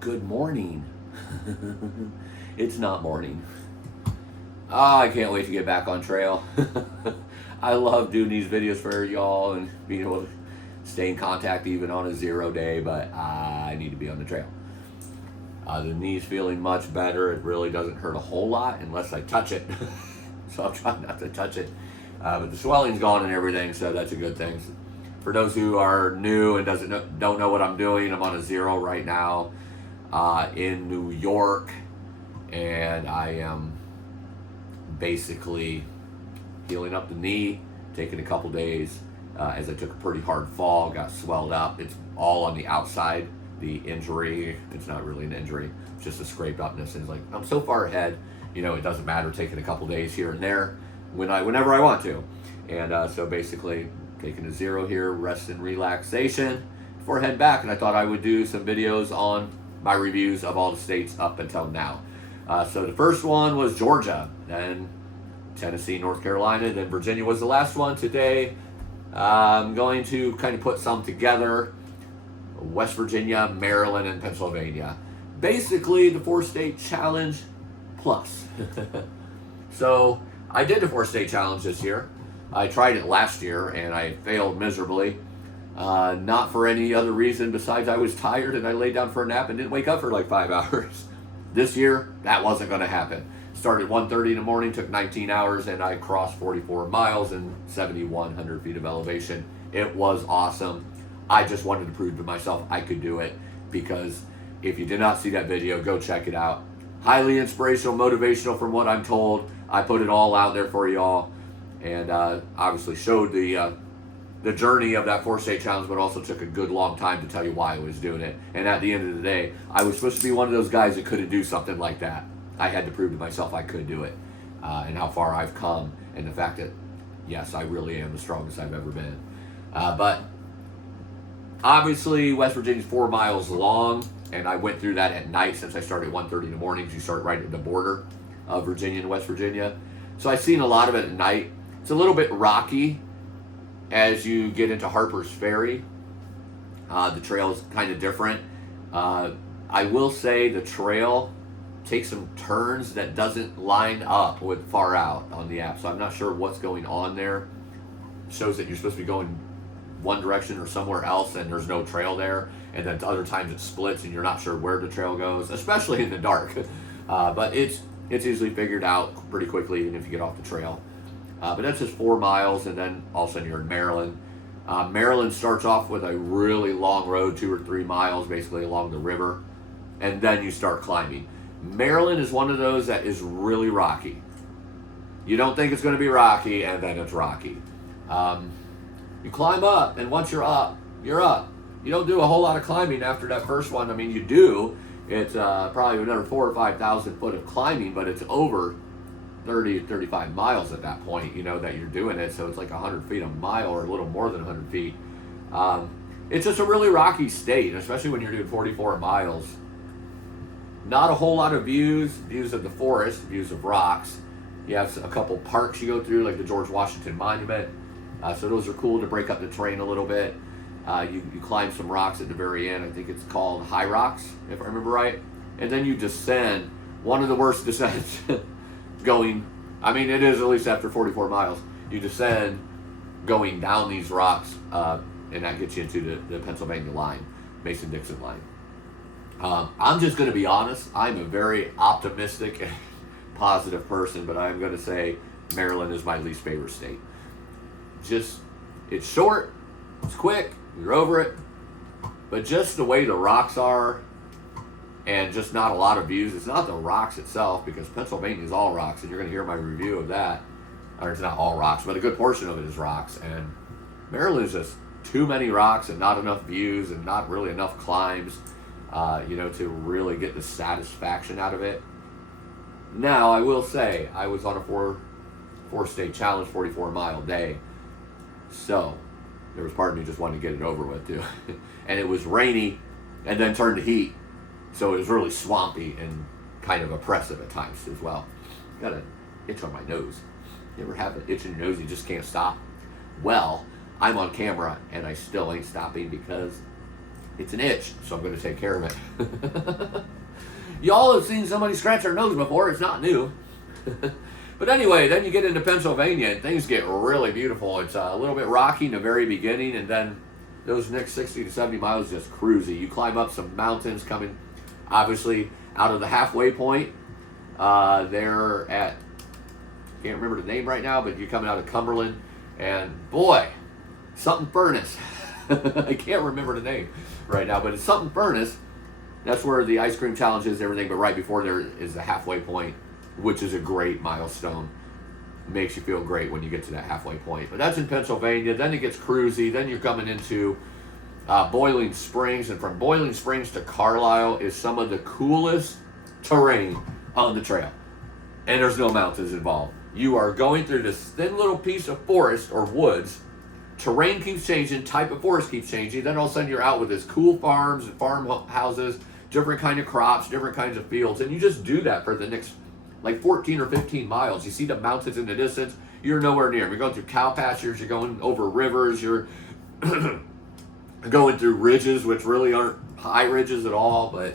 Good morning. It's not morning. I can't wait to get back on trail. I love doing these videos for y'all and being able to stay in contact even on a 0 day, but I need to be on the trail. The knee's feeling much better. It really doesn't hurt a whole lot unless I touch it. So I'm trying not to touch it. But the swelling's gone and everything, so that's a good thing. For those who are new and don't know what I'm doing, I'm on a 0 right now in New York, and I am basically healing up the knee, taking a couple days as I took a pretty hard fall, got swelled up. It's all on the outside. The injury, it's not really an injury, it's just a scraped upness. And it's like, I'm so far ahead, it doesn't matter taking a couple days here and there whenever I want to. And so basically taking a 0 here, rest and relaxation before heading back. And I thought I would do some videos on my reviews of all the states up until now. So the first one was Georgia, then Tennessee, North Carolina, then Virginia was the last one. Today I'm going to kind of put some together: West Virginia, Maryland, and Pennsylvania. Basically the 4-state challenge plus. So I did the 4-state challenge this year. I tried it last year and I failed miserably. Not for any other reason besides I was tired and I laid down for a nap and didn't wake up for like 5 hours. This year, that wasn't going to happen. Started at 1:30 in the morning, took 19 hours, and I crossed 44 miles and 7,100 feet of elevation. It was awesome. I just wanted to prove to myself I could do it, because if you did not see that video, go check it out. Highly inspirational, motivational from what I'm told. I put it all out there for y'all, and obviously showed the journey of that 4-state challenge, but also took a good long time to tell you why I was doing it. And at the end of the day, I was supposed to be one of those guys that couldn't do something like that. I had to prove to myself I could do it, and how far I've come, and the fact that, yes, I really am the strongest I've ever been. But obviously, West Virginia's 4 miles long, and I went through that at night since I started at 1:30 in the morning, because you start right at the border of Virginia and West Virginia. So I've seen a lot of it at night. It's a little bit rocky as you get into Harper's Ferry. The trail is kind of different. I will say the trail takes some turns that doesn't line up with far out on the app. So I'm not sure what's going on there. It shows that you're supposed to be going one direction or somewhere else and there's no trail there. And then other times it splits and you're not sure where the trail goes, especially in the dark. But it's easily figured out pretty quickly even if you get off the trail. But that's just 4 miles, and then all of a sudden you're in Maryland. Maryland starts off with a really long road, 2 or 3 miles, basically along the river, and then you start climbing. Maryland is one of those that is really rocky. You don't think it's going to be rocky, and then it's rocky. You climb up, and once you're up, you're up. You don't do a whole lot of climbing after that first one. I mean, you do. It's probably another 4,000 or 5,000 foot of climbing, but it's over 30 to 35 miles at that point, that you're doing it. So it's like 100 feet a mile, or a little more than 100 feet. It's just a really rocky state, especially when you're doing 44 miles. Not a whole lot of views of the forest, views of rocks. You have a couple parks you go through, like the George Washington Monument. So those are cool to break up the terrain a little bit. You climb some rocks at the very end. I think it's called High Rocks, if I remember right. And then you descend. One of the worst descents going, it is at least after 44 miles. You descend going down these rocks, and that gets you into the Pennsylvania line, Mason-Dixon line. I'm just going to be honest. I'm a very optimistic and positive person, but I'm going to say Maryland is my least favorite state. It's short, it's quick, you're over it, but just the way the rocks are, and just not a lot of views. It's not the rocks itself, because Pennsylvania is all rocks, and you're going to hear my review of that. Or it's not all rocks, but a good portion of it is rocks. And Maryland is just too many rocks and not enough views and not really enough climbs, to really get the satisfaction out of it. Now, I will say, I was on a 4-state challenge, 44-mile day. So there was part of me just wanting to get it over with too. And it was rainy and then turned to heat. So it was really swampy and kind of oppressive at times as well. Got an itch on my nose. You ever have an itch in your nose you just can't stop? Well, I'm on camera and I still ain't stopping, because It's an itch, so I'm going to take care of it. Y'all have seen somebody scratch their nose before. It's not new. But anyway, then you get into Pennsylvania and things get really beautiful. It's a little bit rocky in the very beginning, and then those next 60 to 70 miles just cruisy. You climb up some mountains coming, obviously, out of the halfway point. They're at, can't remember the name right now, but you're coming out of Cumberland, and boy, something furnace. I can't remember the name right now, but it's something furnace. That's where the ice cream challenge is and everything, but right before there is the halfway point, which is a great milestone. Makes you feel great when you get to that halfway point. But that's in Pennsylvania. Then it gets cruisy. Then you're coming into Boiling Springs, and from Boiling Springs to Carlisle is some of the coolest terrain on the trail. And there's no mountains involved. You are going through this thin little piece of forest or woods. Terrain keeps changing, type of forest keeps changing. Then all of a sudden you're out with this cool farms and farmhouses, different kind of crops, different kinds of fields, and you just do that for the next like 14 or 15 miles. You see the mountains in the distance, you're nowhere near. You're going through cow pastures, you're going over rivers, you're going through ridges, which really aren't high ridges at all, but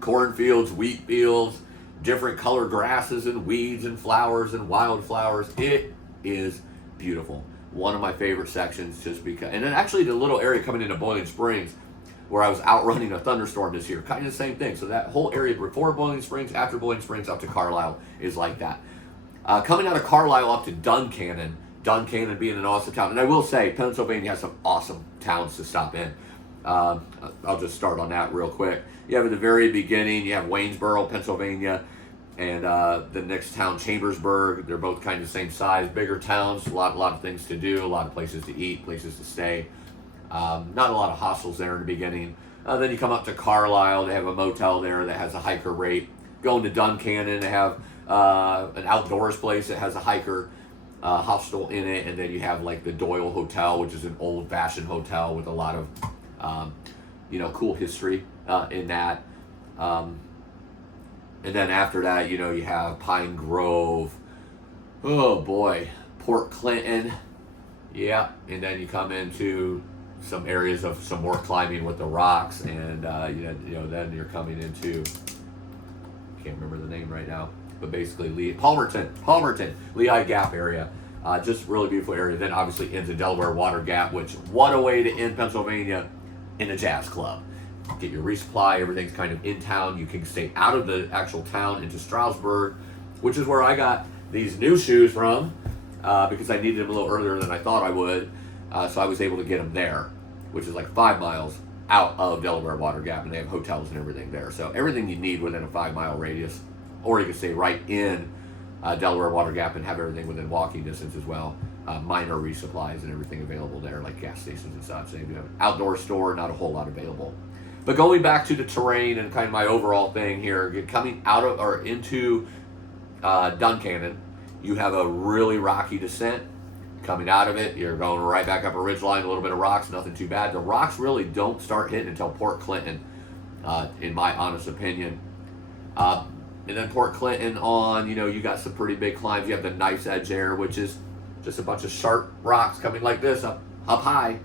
cornfields, wheat fields, different colored grasses and weeds and flowers and wildflowers. It is beautiful. One of my favorite sections, just because, and then actually the little area coming into Boiling Springs where I was outrunning a thunderstorm this year, kind of the same thing. So that whole area before Boiling Springs, after Boiling Springs, up to Carlisle is like that. Coming out of Carlisle up to Duncannon being an awesome town. And I will say, Pennsylvania has some awesome towns to stop in. I'll just start on that real quick. You have at the very beginning, you have Waynesboro, Pennsylvania, and the next town, Chambersburg. They're both kind of the same size, bigger towns, a lot of things to do, a lot of places to eat, places to stay. Not a lot of hostels there in the beginning. Then you come up to Carlisle, they have a motel there that has a hiker rate. Going to Duncannon, they have an outdoors place that has a hiker hostel in it, and then you have like the Doyle Hotel, which is an old-fashioned hotel with a lot of cool history in that. And then after that, you have Pine Grove. Oh boy, Port Clinton. Yeah, and then you come into some areas of some more climbing with the rocks, and then you're coming into, can't remember the name right now, but basically Palmerton, Lehigh Gap area. Just really beautiful area. Then obviously into Delaware Water Gap, which what a way to end Pennsylvania in a jazz club. Get your resupply, everything's kind of in town. You can stay out of the actual town into Stroudsburg, which is where I got these new shoes from because I needed them a little earlier than I thought I would. So I was able to get them there, which is like 5 miles out of Delaware Water Gap, and they have hotels and everything there. So everything you need within a 5-mile radius, or you can stay right in Delaware Water Gap and have everything within walking distance as well. Minor resupplies and everything available there, like gas stations and such. They do have an outdoor store, not a whole lot available. But going back to the terrain and kind of my overall thing here, coming out of or into Duncannon, you have a really rocky descent. Coming out of it, you're going right back up a ridge line, a little bit of rocks, nothing too bad. The rocks really don't start hitting until Port Clinton, in my honest opinion. And then Port Clinton on, you got some pretty big climbs. You have the Knife's Edge there, which is just a bunch of sharp rocks coming like this up high.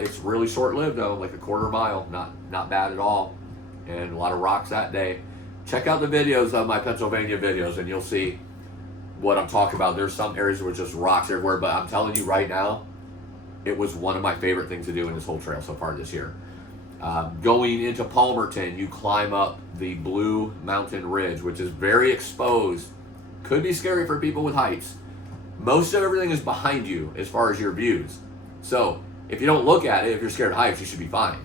It's really short-lived though, like a quarter mile, not bad at all. And a lot of rocks that day. Check out the videos of my Pennsylvania videos and you'll see what I'm talking about. There's some areas where just rocks everywhere, but I'm telling you right now, it was one of my favorite things to do in this whole trail so far this year. Going into Palmerton, you climb up the Blue Mountain Ridge, which is very exposed. Could be scary for people with heights. Most of everything is behind you as far as your views. So if you don't look at it, if you're scared of heights, you should be fine.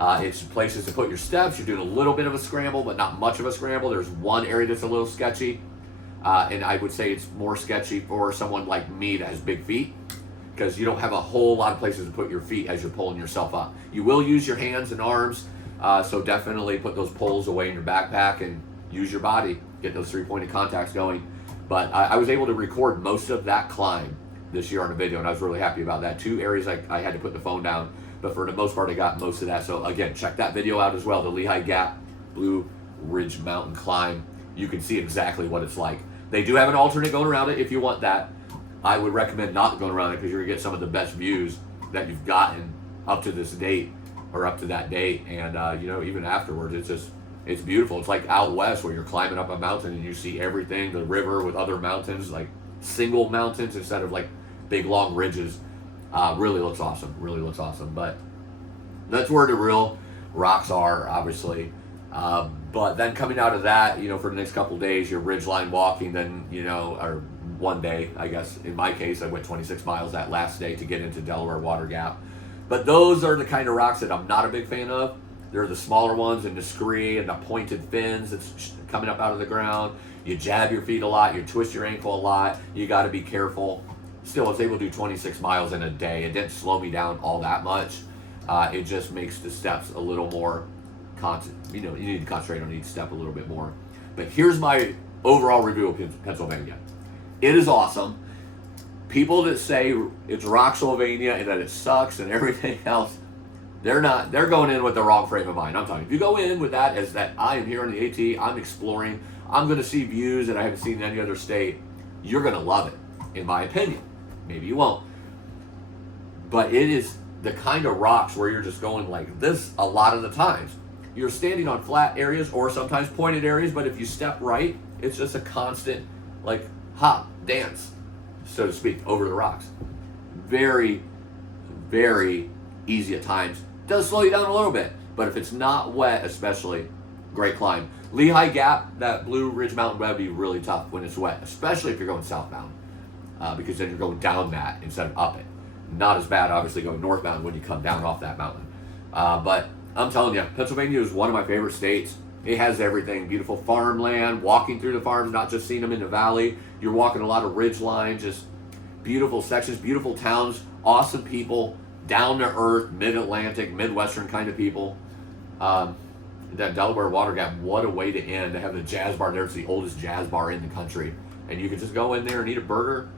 It's places to put your steps. You're doing a little bit of a scramble, but not much of a scramble. There's one area that's a little sketchy. And I would say it's more sketchy for someone like me that has big feet, because you don't have a whole lot of places to put your feet as you're pulling yourself up. You will use your hands and arms, so definitely put those poles away in your backpack and use your body, get those 3-pointed contacts going. But I was able to record most of that climb this year on a video, and I was really happy about that. 2 areas I had to put the phone down, but for the most part I got most of that. So again, check that video out as well, the Lehigh Gap Blue Ridge Mountain Climb. You can see exactly what it's like. They do have an alternate going around it if you want that. I would recommend not going around it because you're going to get some of the best views that you've gotten up to this date or up to that date. And, even afterwards, it's beautiful. It's like out west where you're climbing up a mountain and you see everything, the river with other mountains, like single mountains instead of like big long ridges. Really looks awesome. Really looks awesome. But that's where the real rocks are, obviously. But then coming out of that, for the next couple of days, you're ridgeline walking, then, or one day, I guess. In my case, I went 26 miles that last day to get into Delaware Water Gap. But those are the kind of rocks that I'm not a big fan of. They're the smaller ones and the scree and the pointed fins that's coming up out of the ground. You jab your feet a lot, you twist your ankle a lot. You got to be careful. Still, I was able to do 26 miles in a day. It didn't slow me down all that much. It just makes the steps a little more you need to concentrate on each step a little bit more. But here's my overall review of Pennsylvania. It is awesome. People that say it's Rocksylvania and that it sucks and everything else, they're going in with the wrong frame of mind. I'm talking, if you go in with that as that I am here in the AT, I'm exploring, I'm going to see views that I haven't seen in any other state, you're going to love it, in my opinion. Maybe you won't. But it is the kind of rocks where you're just going like this a lot of the times. You're standing on flat areas or sometimes pointed areas, but if you step right, it's just a constant like hop, dance, so to speak, over the rocks. Very, very easy at times. Does slow you down a little bit, but if it's not wet especially, great climb. Lehigh Gap, that Blue Ridge Mountain would be really tough when it's wet, especially if you're going southbound, because then you're going down that instead of up it. Not as bad, obviously, going northbound when you come down off that mountain. But I'm telling you, Pennsylvania is one of my favorite states. It has everything. Beautiful farmland, walking through the farms, not just seeing them in the valley. You're walking a lot of ridge line, just beautiful sections, beautiful towns, awesome people, down to earth, mid-Atlantic, Midwestern kind of people. That Delaware Water Gap, what a way to end. To have the jazz bar there. It's the oldest jazz bar in the country. And you can just go in there and eat a burger,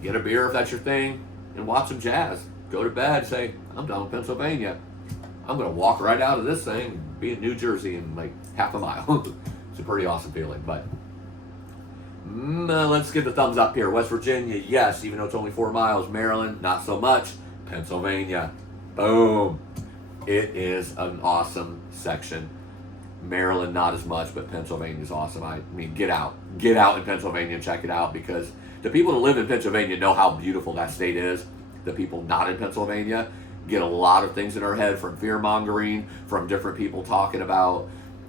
get a beer if that's your thing, and watch some jazz. Go to bed, say, I'm done with Pennsylvania. I'm going to walk right out of this thing and be in New Jersey in like half a mile. It's a pretty awesome feeling. But let's get the thumbs up here. West Virginia, yes, even though it's only 4 miles. Maryland, not so much. Pennsylvania, boom. It is an awesome section. Maryland, not as much, but Pennsylvania is awesome. I mean, get out in Pennsylvania and check it out, because the people that live in Pennsylvania know how beautiful that state is. The people not in Pennsylvania get a lot of things in our head from fear mongering, from different people talking about,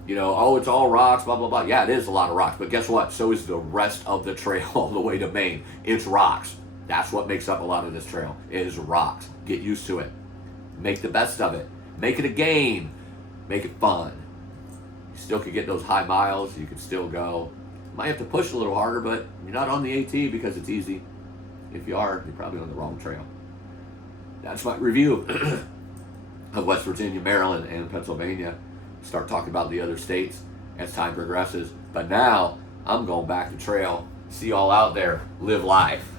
oh, it's all rocks, blah, blah, blah. Yeah, it is a lot of rocks, but guess what? So is the rest of the trail all the way to Maine. It's rocks. That's what makes up a lot of this trail. It is rocks. Get used to it. Make the best of it. Make it a game. Make it fun. You still could get those high miles. You can still go. Might have to push a little harder, but you're not on the AT because it's easy. If you are, you're probably on the wrong trail. That's my review of West Virginia, Maryland, and Pennsylvania. Start talking about the other states as time progresses. But now, I'm going back to trail. See y'all out there. Live life.